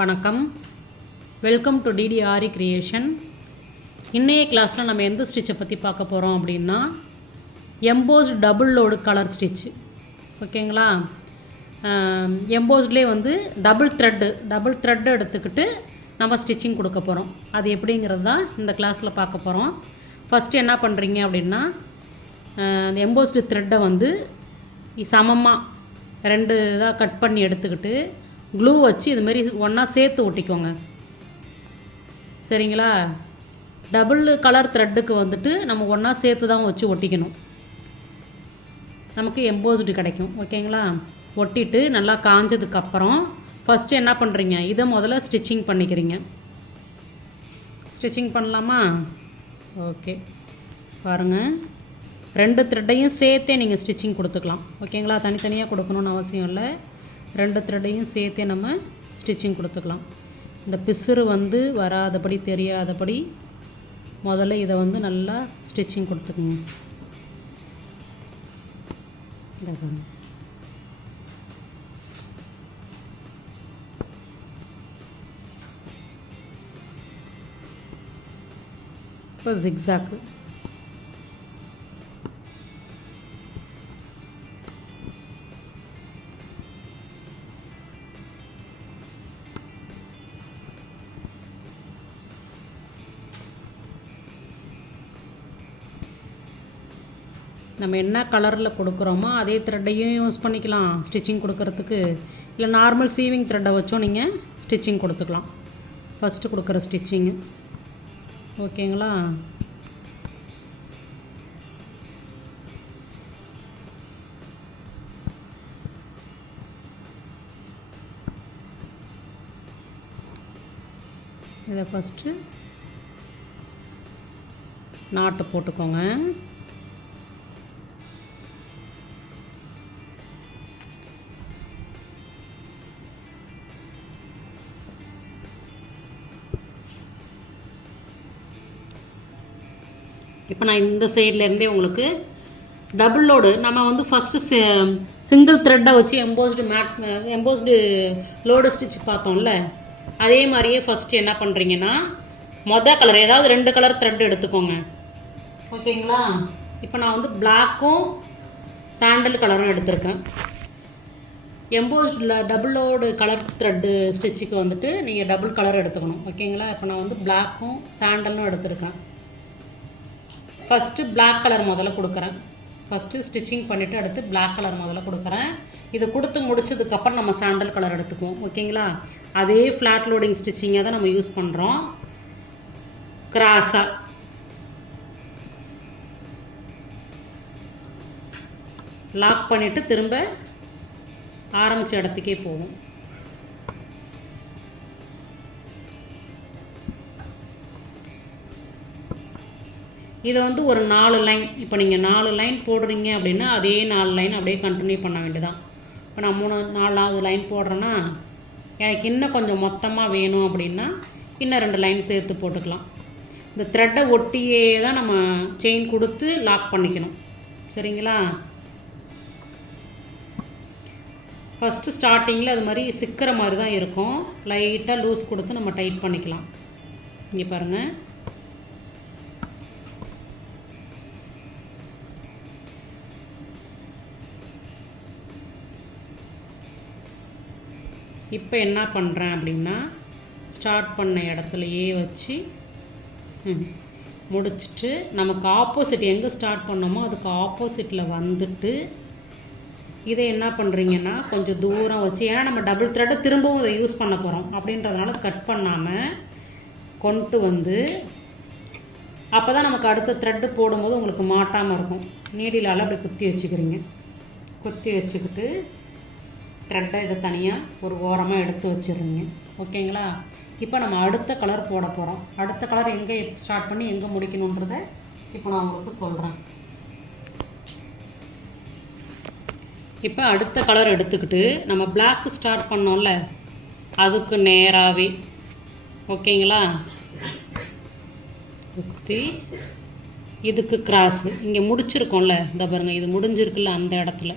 வணக்கம், welcome to டிடிஆரி creation. இன்றைய கிளாஸில் நம்ம எந்த ஸ்டிச்சை பற்றி பார்க்க போகிறோம் அப்படின்னா embossed double load colour stitch. ஓகேங்களா? எம்போஸ்ட்லேயே வந்து டபுள் த்ரெட்டு எடுத்துக்கிட்டு நம்ம ஸ்டிச்சிங் கொடுக்க போகிறோம். அது எப்படிங்கிறது தான் இந்த கிளாஸில் பார்க்க போகிறோம். ஃபஸ்ட்டு என்ன பண்ணுறீங்க அப்படின்னா, எம்போஸ்டு த்ரெட்டை வந்து சமமாக ரெண்டு இதாக கட் பண்ணி எடுத்துக்கிட்டு க்ளூ வச்சு இதுமாரி ஒன்றா சேர்த்து ஒட்டிக்கோங்க. சரிங்களா? டபுள் கலர் த்ரெட்டுக்கு வந்துட்டு நம்ம ஒன்றா சேர்த்து தான் வச்சு ஒட்டிக்கணும், நமக்கு எம்போஸ்டு கிடைக்கும். ஓகேங்களா? ஒட்டிட்டு நல்லா காஞ்சதுக்கப்புறம் ஃபஸ்ட்டு என்ன பண்ணுறீங்க, இதை முதல்ல ஸ்டிச்சிங் பண்ணிக்கிறீங்க. ஸ்டிச்சிங் பண்ணலாமா? ஓகே, பாருங்கள், ரெண்டு த்ரெட்டையும் சேர்த்தே நீங்கள் ஸ்டிச்சிங் கொடுத்துக்கலாம். ஓகேங்களா? தனித்தனியாக கொடுக்கணுன்னு அவசியம் இல்லை, ரெண்டு த்ரெட்டையும் சேர்த்தே நம்ம ஸ்டிச்சிங் கொடுத்துக்கலாம். இந்த பிசுறு வந்து வராதபடி தெரியாதபடி முதல்ல இதை வந்து நல்லா ஸ்டிச்சிங் கொடுத்துக்குங்க. இப்போ ஜிக்ஸாக்கு நம்ம என்ன கலரில் கொடுக்குறோமோ அதே த்ரெட்டையும் யூஸ் பண்ணிக்கலாம் ஸ்டிச்சிங் கொடுக்கறதுக்கு. இல்லை நார்மல் சீவிங் த்ரெட்டை வச்சும் நீங்கள் ஸ்டிச்சிங் கொடுத்துக்கலாம், ஃபஸ்ட்டு கொடுக்குற ஸ்டிச்சிங்கு. ஓகேங்களா? இதை ஃபஸ்ட்டு நாட்டு போட்டுக்கோங்க. இப்போ நான் இந்த சைட்லேருந்தே உங்களுக்கு டபுள் லோடு நம்ம வந்து ஃபஸ்ட்டு சிங்கிள் த்ரெட்டை வச்சு எம்போஸ்டு லோடு ஸ்டிச் பார்த்தோம்ல, அதே மாதிரியே ஃபஸ்ட்டு என்ன பண்ணுறீங்கன்னா, கலர் ஏதாவது ரெண்டு கலர் த்ரெட் எடுத்துக்கோங்க. ஓகேங்களா? இப்போ நான் வந்து பிளாக்கும் சாண்டல் கலரும் எடுத்திருக்கேன். எம்போஸ்டில் டபுள் லோடு கலர் த்ரெட்டு ஸ்டிச்சுக்கு வந்துட்டு நீங்கள் டபுள் கலர் எடுத்துக்கணும். ஓகேங்களா? இப்போ நான் வந்து பிளாக்கும் சாண்டலும் எடுத்திருக்கேன். ஃபஸ்ட்டு பிளாக் கலர் முதல்ல கொடுக்குறேன். ஃபஸ்ட்டு ஸ்டிச்சிங் பண்ணிவிட்டு அடுத்து பிளாக் கலர் முதல்ல கொடுக்குறேன். இது கொடுத்து முடிச்சதுக்கப்புறம் நம்ம சாண்டல் கலர் எடுத்துக்குவோம். ஓகேங்களா? அதே ஃப்ளாட் லோடிங் ஸ்டிச்சிங்கை தான் நம்ம யூஸ் பண்ணுறோம். கிராஸாக லாக் பண்ணிவிட்டு திரும்ப ஆரம்பித்த இடத்துக்கே போவோம். இதை வந்து ஒரு 4 லைன், இப்போ நீங்கள் 4 லைன் போடுறீங்க அப்படின்னா அதே 4 லைன் அப்படியே கண்டினியூ பண்ண வேண்டியதான். இப்போ நான் 4வது லைன் போடுறேன்னா எனக்கு இன்னும் கொஞ்சம் மொத்தமாக வேணும் அப்படின்னா இன்னும் 2 லைன் சேர்த்து போட்டுக்கலாம். இந்த த்ரெட்டை ஒட்டியே தான் நம்ம செயின் கொடுத்து லாக் பண்ணிக்கணும். சரிங்களா? ஃபஸ்ட்டு ஸ்டார்டிங்கில் அது மாதிரி சிக்கிற மாதிரி தான் இருக்கும், லைட்டாக லூஸ் கொடுத்து நம்ம டைட் பண்ணிக்கலாம். இங்கே பாருங்கள், இப்போ என்ன பண்ணுறேன் அப்படின்னா, ஸ்டார்ட் பண்ண இடத்துலையே வச்சு முடிச்சுட்டு நமக்கு ஆப்போசிட் எங்கே ஸ்டார்ட் பண்ணோமோ அதுக்கு ஆப்போசிட்டில் வந்துட்டு இதை என்ன பண்ணுறீங்கன்னா கொஞ்சம் தூரம் வச்சு, ஏன்னா நம்ம டபுள் த்ரெட்டை திரும்பவும் இதை யூஸ் பண்ண போகிறோம் அப்படின்றதுனால கட் பண்ணாமல் கொண்டு வந்து அப்போ தான் நமக்கு அடுத்த த்ரெட்டு போடும்போது உங்களுக்கு மாட்டாமல் இருக்கும். நீடிலால் அப்படி குத்தி வச்சுக்கிறீங்க. குத்தி வச்சுக்கிட்டு த்ரெட்டை இதை தனியாக ஒரு ஓரமாக எடுத்து வச்சிடுறீங்க. ஓகேங்களா? இப்போ நம்ம அடுத்த கலர் போட போகிறோம். அடுத்த கலர் எங்கே ஸ்டார்ட் பண்ணி எங்கே முடிக்கணுன்றதை இப்போ நான் உங்களுக்கு சொல்கிறேன். இப்போ அடுத்த கலர் எடுத்துக்கிட்டு நம்ம பிளாக் ஸ்டார்ட் பண்ணோம்ல அதுக்கு நேராகவே, ஓகேங்களா, குத்தி இதுக்கு கிராஸு இங்கே முடிச்சிருக்கோம்ல, இந்த பாருங்கள், இது முடிஞ்சிருக்குல்ல, அந்த இடத்துல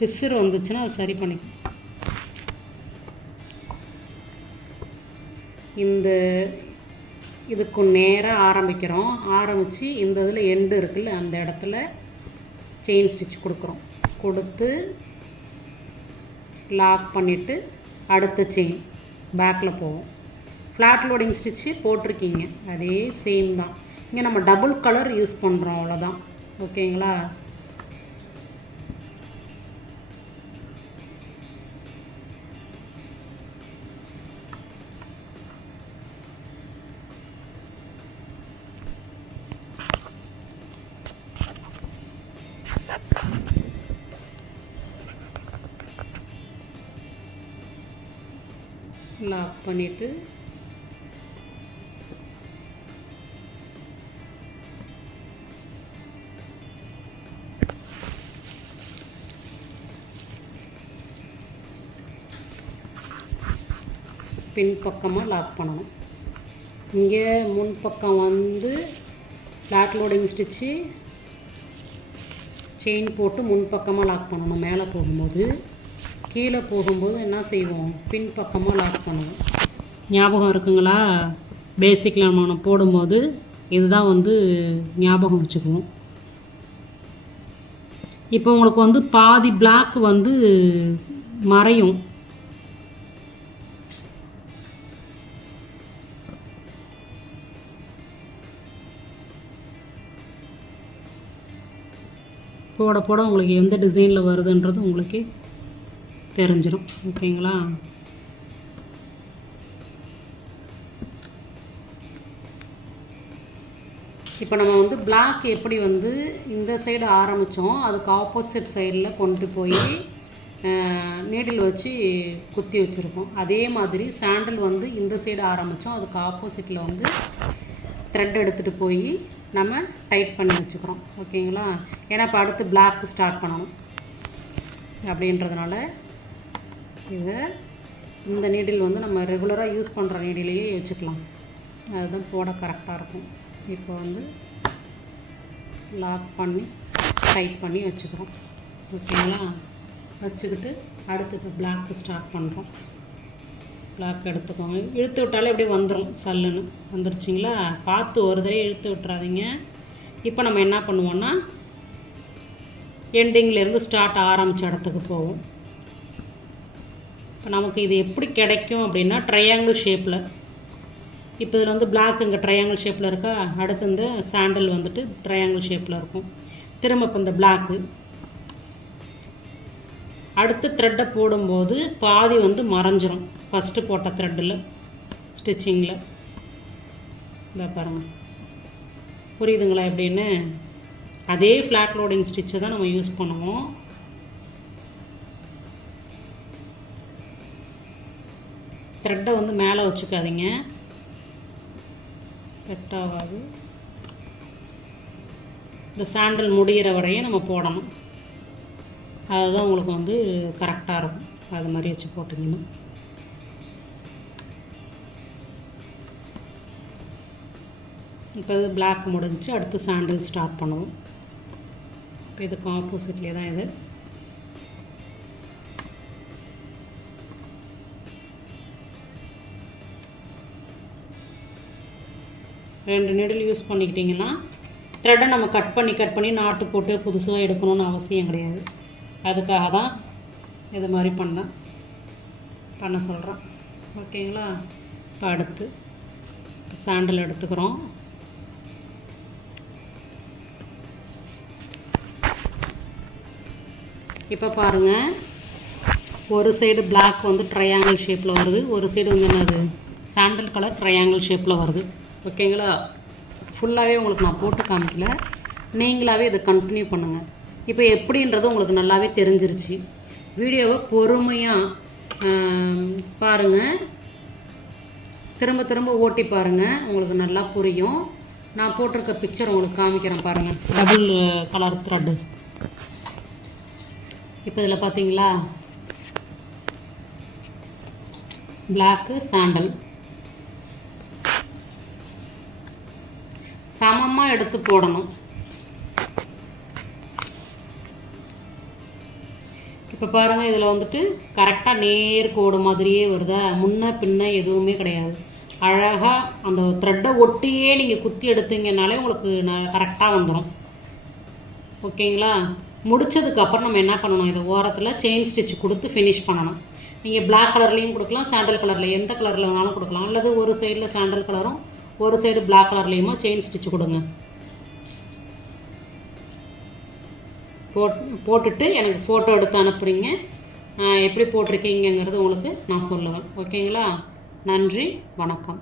பிசுறு வந்துச்சுன்னா அது சரி பண்ணிக்கும். இந்த இதுக்கு நேராக ஆரம்பிக்கிறோம். ஆரம்பித்து இந்த இதில் எண்டு இருக்குல்ல, அந்த இடத்துல செயின் ஸ்டிச் கொடுக்குறோம். கொடுத்து லாக் பண்ணிவிட்டு அடுத்த செயின் பேக்கில் போவோம். ஃப்ளாட் லோடிங் ஸ்டிச்சு போட்டிருக்கீங்க, அதே சேம் தான். இங்கே நம்ம டபுள் கலர் யூஸ் பண்ணுறோம், அவ்வளோதான். ஓகேங்களா? லாக் பண்ணிவிட்டு பின் பக்கமாக லாக் பண்ணணும். இங்கே முன் பக்கம் வந்து ஃப்ளாட் லோடிங் ஸ்டிச்சு செயின் போட்டு முன் பக்கமாக லாக் பண்ணணும். மேலே போகும்போது கீழே போகும்போது என்ன செய்வோம், பின் பக்கமாக லாக் பண்ணுவோம். ஞாபகம் இருக்குங்களா? பேசிக்கில் நம்ம போடும்போது இதுதான் வந்து ஞாபகம் வச்சுக்குவோம். இப்போ உங்களுக்கு வந்து பாதி பிளாக் வந்து மறையும். போட போட உங்களுக்கு எந்த டிசைனில் வருதுன்றது உங்களுக்கு தெரிஞ்சிடும். ஓகேங்களா? இப்போ நம்ம வந்து பிளாக் எப்படி வந்து இந்த சைடு ஆரம்பித்தோம், அதுக்கு ஆப்போசிட் சைடில் கொண்டு போய் நீடில் வச்சு குத்தி வச்சுருக்கோம். அதே மாதிரி சாண்டில் வந்து இந்த சைடு ஆரம்பித்தோம், அதுக்கு ஆப்போசிட்டில் வந்து த்ரெட் எடுத்துகிட்டு போய் நம்ம டைட் பண்ணி வச்சுக்கிறோம். ஓகேங்களா? ஏன்னா இப்போ அடுத்து பிளாக் ஸ்டார்ட் பண்ணணும் அப்படின்றதுனால இதை இந்த நீடில் வந்து நம்ம ரெகுலராக யூஸ் பண்ணுற நீடிலேயே வச்சுக்கலாம். அதுதான் போட கரெக்டாக இருக்கும். இப்போ வந்து லாக் பண்ணி டைட் பண்ணி வச்சுக்கிறோம். ஓகேங்களா? வச்சுக்கிட்டு அடுத்து இப்போ பிளாக் ஸ்டார்ட் பண்ணுறோம். பிளாக் எடுத்துக்கோங்க. இழுத்து விட்டாலே அப்படியே வந்துடும், சல்லுன்னு வந்துருச்சிங்களா? பார்த்து ஒரு தடவை இழுத்து விட்டுறாதீங்க. இப்போ நம்ம என்ன பண்ணுவோன்னா எண்டிங்லேருந்து ஸ்டார்ட் ஆரம்பித்த இடத்துக்கு போவோம். இப்போ நமக்கு இது எப்படி கிடைக்கும் அப்படின்னா ட்ரையாங்கிள் ஷேப்பில். இப்போ இதில் வந்து பிளாக் இங்கே ட்ரையாங்கிள் ஷேப்பில் இருக்கா, அடுத்து இந்த சாண்டில் வந்துட்டு ட்ரையாங்கிள் ஷேப்பில் இருக்கும். திரும்ப இப்போ இந்த பிளாக்கு அடுத்து த்ரெட்டை போடும்போது பாதி வந்து மறைஞ்சிரும் ஃபஸ்ட்டு போட்ட த்ரெட்டில் ஸ்டிச்சிங்கில். இதை பாருங்கள், புரியுதுங்களா எப்படின்னு? அதே ஃப்ளாட் லோடிங் ஸ்டிச்சை தான் நம்ம யூஸ் பண்ணுவோம். த்ரெட்டை வந்து மேலே வச்சுக்காதீங்க, செட் ஆகாது. இந்த சாண்டில் முடிகிற வரையும் நம்ம போடணும். அதுதான் உங்களுக்கு வந்து கரெக்டாக இருக்கும். அது மாதிரி வச்சு போட்டிங்கன்னா இப்போ இது பிளாக் முடிஞ்சு அடுத்து சாண்டில் ஸ்டார்ட் பண்ணுவோம். இப்போ இதுக்கு ஆப்போசிட்லேயே தான் இது. ரெண்டு நீடில் யூஸ் பண்ணிக்கிட்டிங்கன்னா த்ரெட்டை நம்ம கட் பண்ணி நாட்டு போட்டு புதுசாக எடுக்கணும்னு அவசியம் கிடையாது. அதுக்காக தான் இது மாதிரி பண்ண சொல்கிறேன். ஓகேங்களா? இப்போ அடுத்து சாண்டில் எடுத்துக்கிறோம். இப்போ பாருங்கள், ஒரு சைடு பிளாக் வந்து ட்ரையாங்கிள் ஷேப்பில் வருது, ஒரு சைடு வந்து என்னது சாண்டில் கலர் ட்ரையாங்கிள் ஷேப்பில் வருது. ஓகேங்களா? ஃபுல்லாகவே உங்களுக்கு நான் போட்டு காமிக்கல, நீங்களாகவே இதை கண்டினியூ பண்ணுங்கள். இப்போ எப்படின்றது உங்களுக்கு நல்லாவே தெரிஞ்சிருச்சு. வீடியோவை பொறுமையாக பாருங்கள், திரும்ப திரும்ப ஓட்டி பாருங்கள், உங்களுக்கு நல்லா புரியும். நான் போட்டிருக்க பிக்சர் உங்களுக்கு காமிக்கிறேன் பாருங்கள். Double colour thread. இப்போ இதில் பார்த்தீங்களா, பிளாக்கு சாண்டல் சமமாக எடுத்து போடணும். இப்போ பாருங்கள், இதில் வந்துட்டு கரெக்டாக நேர் கோடு மாதிரியே வருதா, முன்ன பின்ன எதுவுமே கிடையாது. அழகாக அந்த த்ரெட்டை ஒட்டியே நீங்கள் குத்தி எடுத்தீங்கனாலே உங்களுக்கு கரெக்டாக வந்துடும். ஓகேங்களா? முடித்ததுக்கப்புறம் நம்ம என்ன பண்ணணும், இதை ஓரத்தில் செயின் ஸ்டிச் கொடுத்து ஃபினிஷ் பண்ணணும். நீங்கள் பிளாக் கலர்லேயும் கொடுக்கலாம், சாண்டல் கலரில் எந்த கலரில் வேணாலும் கொடுக்கலாம். அல்லது ஒரு சைடில் சாண்டல் கலரும் ஒரு சைடு பிளாக் கலர்லேயுமோ செயின் ஸ்டிச் கொடுங்க. போட்டுட்டு எனக்கு ஃபோட்டோ எடுத்து அனுப்புகிறீங்க. எப்படி போட்டிருக்கீங்கிறது உங்களுக்கு நான் சொல்லுவேன். ஓகேங்களா? நன்றி, வணக்கம்.